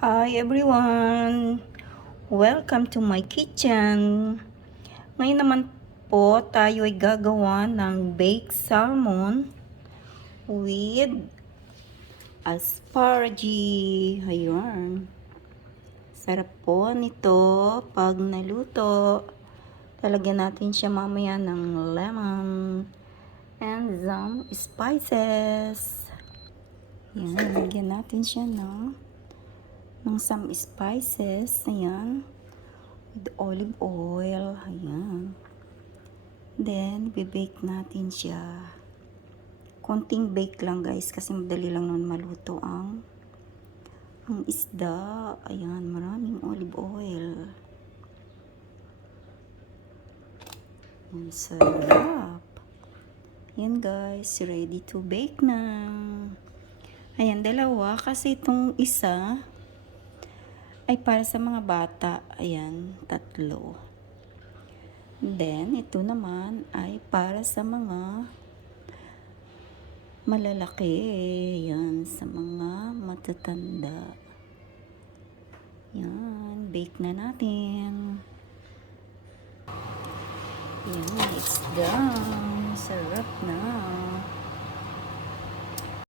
Hi everyone! Welcome to my kitchen. Ngayon naman po tayo ay gagawa ng baked salmon with asparagi. Ayun. Sarap po nito pag naluto. Talagyan natin siya mamaya ng lemon and some spices. Yan, lagyan natin siya ng some spices, ayan, with olive oil, ayan. Then, bibake natin siya. Konting bake lang guys, kasi madali lang nun maluto ang isda. Ayan, maraming olive oil. Ang sarap. Ayan guys, ready to bake na. Ayan, dalawa, kasi itong isa ay para sa mga bata. Ayan, 3. Then, ito naman ay para sa mga malalaki. Ayan, sa mga matatanda. Ayan, bake na natin. Ayan, it's done. Sarap na.